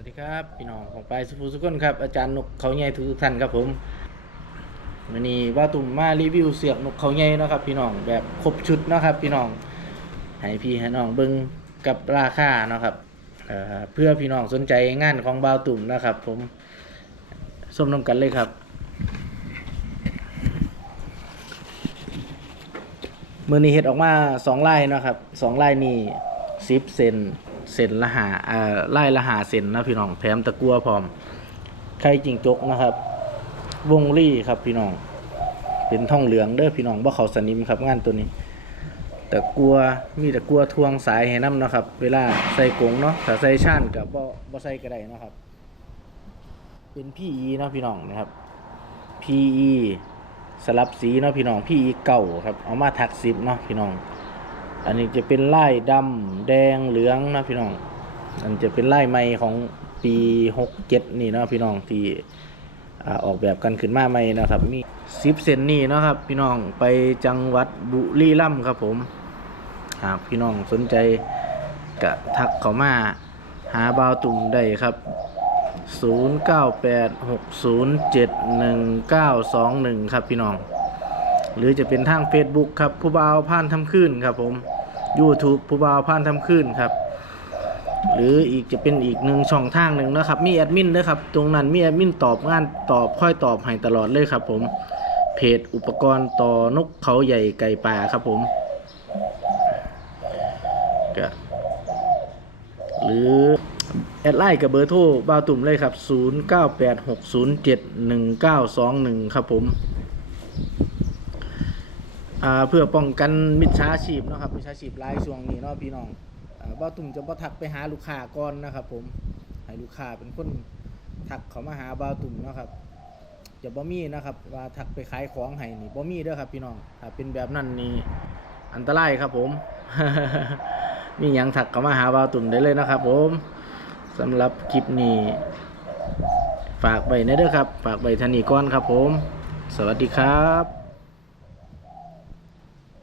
วัสดีครับพี่น้องของปลายสุภูสุกนครับอาจารย์นกเขาใหญ่ทุกท่านครับผมวันนี้ว่าตุ่มมารีวิวเสือกนกเขาใหญ่นะครับพี่น้องแบบครบชุดนะครับพี่น้องให้พี่ให้น้องเบิ่งกับราคานะครับเเพื่อพี่น้องสนใจงานของบ่าวตุ่มนะครับ ผมส้มน้ำกันเลยครับมือนี้เห็ดออกมาสองไล่นะครับสองไล่นี่สิบเซน เซนละหาอ่าไล่ละหาเซนนะพี่น้องแถมตะกัวพร้อมไข่จิงจกนะครับ วงลี่ครับพี่น้อง เป็นท่องเหลืองเด้อพี่น้องบ่เขาสนิมครับงานตัวนี้ตะกัวมีตะกัวทวงสายให้น้ำนะครับ เวลาใส่กงเนาะถ้าใส่ช่านกับบ่บ่ใส่ก็ได้นะครับ เป็น PE เนาะพี่น้องนะครับ PE สลับสีเนาะพี่น้อง PE เก่าครับ เอามาถักซิปเนาะพี่น้อง อันนี้จะเป็นไล่ดำแดงเหลืองนะพี่น้อง อันจะเป็นไล่ใหม่ของปีหกเจ็ดนี่นะพี่น้องที่ออกแบบกันขึ้นมาใหม่นะครับมีซิปเซนนี่นะครับ พี่น้องไปจังหวัดบุรีรัมย์ครับผมหากพี่น้องสนใจกะทักเขามาหาบาวตุ่มได้ครับ 0986071921 ครับพี่น้อง หรือจะเป็นทาง Facebook ครับ ผู้บ่าวผ่านทำขึ้นครับผม YouTube ผู้บ่าวผ่านทำขึ้นครับหรืออีกจะเป็นอีกหนึ่งช่องทางหนึ่งนะครับ มีแอดมินด้วยครับ ตรงนั้นมีแอดมินตอบงานตอบค่อยตอบให้ตลอดเลยครับ ผมเพจอุปกรณ์ต่อนกเขาใหญ่ไก่ป่าครับผมก็หรือแอดไลน์กับเบอร์โทรบ่าวตุ่มเลยครับ 0986071921 ครับผม อ่าเพื่อป้องกันมิจฉาชีพเนาะครับมิจฉาชีพรายช่วงนี้เนาะพี่น้องอ่าบ่าวตุ่มจะบ่ทักไปหาลูกค้าก่อนนะครับ ผมให้ลูกค้าเป็นคนทักเขามาหาบ่าวตุ่มเนาะครับจะบ่มีนะครับ ว่าทักไปขายของให้นี่บ่มีเด้อครับ พี่น้องถ้าเป็นแบบนั้นนี่อันตรายครับผม มีหยังทักเขามาหาบ่าวตุ่มได้เลยนะครับ ผมสำหรับคลิปนี้ฝากไว้ในเด้อครับ ฝากไว้ทานีก่อนครับผม สวัสดีครับ